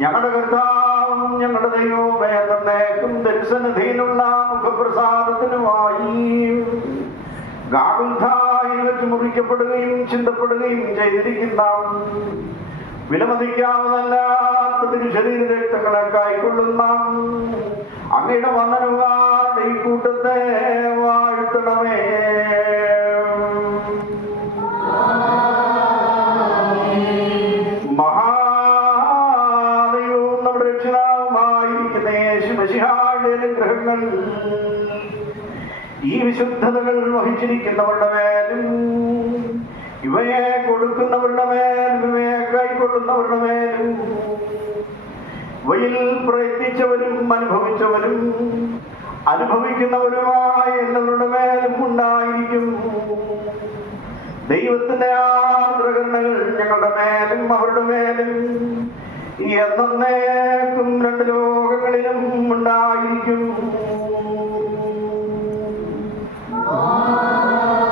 ഞങ്ങളുടെ കർത്താവും ഞങ്ങളുടെ ദൈവമേ തന്നേക്കും ദർശനധീനുള്ള മുഖപ്രസാദത്തിനുമായി ഗാഗുൽഥായിൽ വെച്ച് മുറിക്കപ്പെടുകയും ചിന്തപ്പെടുകയും ചെയ്തിരിക്കുന്ന വിലമതിക്കാവുന്നല്ലാത്ത തിരുശരീര രക്തങ്ങളെ കൈക്കൊള്ളുന്ന അങ്ങയുടെ വന്ദനവാരുടെ ഈ കൂട്ടത്തെ വാഴ്ത്തണമേ. മഹാദൈവവും നമ്മുടെ രക്ഷിതാവുമായിരിക്കുന്ന യേശുമശിഹായുടെ അനുഗ്രഹങ്ങൾ ഈ വിശുദ്ധതകൾ വഹിച്ചിരിക്കുന്നവരുടെ മേലും ഇവയെ കൊടുക്കുന്നവരുടെ മേലും ഇവയെ കൈക്കൊള്ളുന്നവരുടെ മേലും ഇവയിൽ പ്രയത്നിച്ചവരും അനുഭവിച്ചവരും അനുഭവിക്കുന്നവരുമായ എല്ലാവരുടെ മേലും ഉണ്ടായിരിക്കും. ദൈവത്തിന്റെ ആർദ്രകരണകൾ ഞങ്ങളുടെ മേലും അവരുടെ മേലും എന്നേക്കും രണ്ട് ലോകങ്ങളിലും ഉണ്ടായിരിക്കും.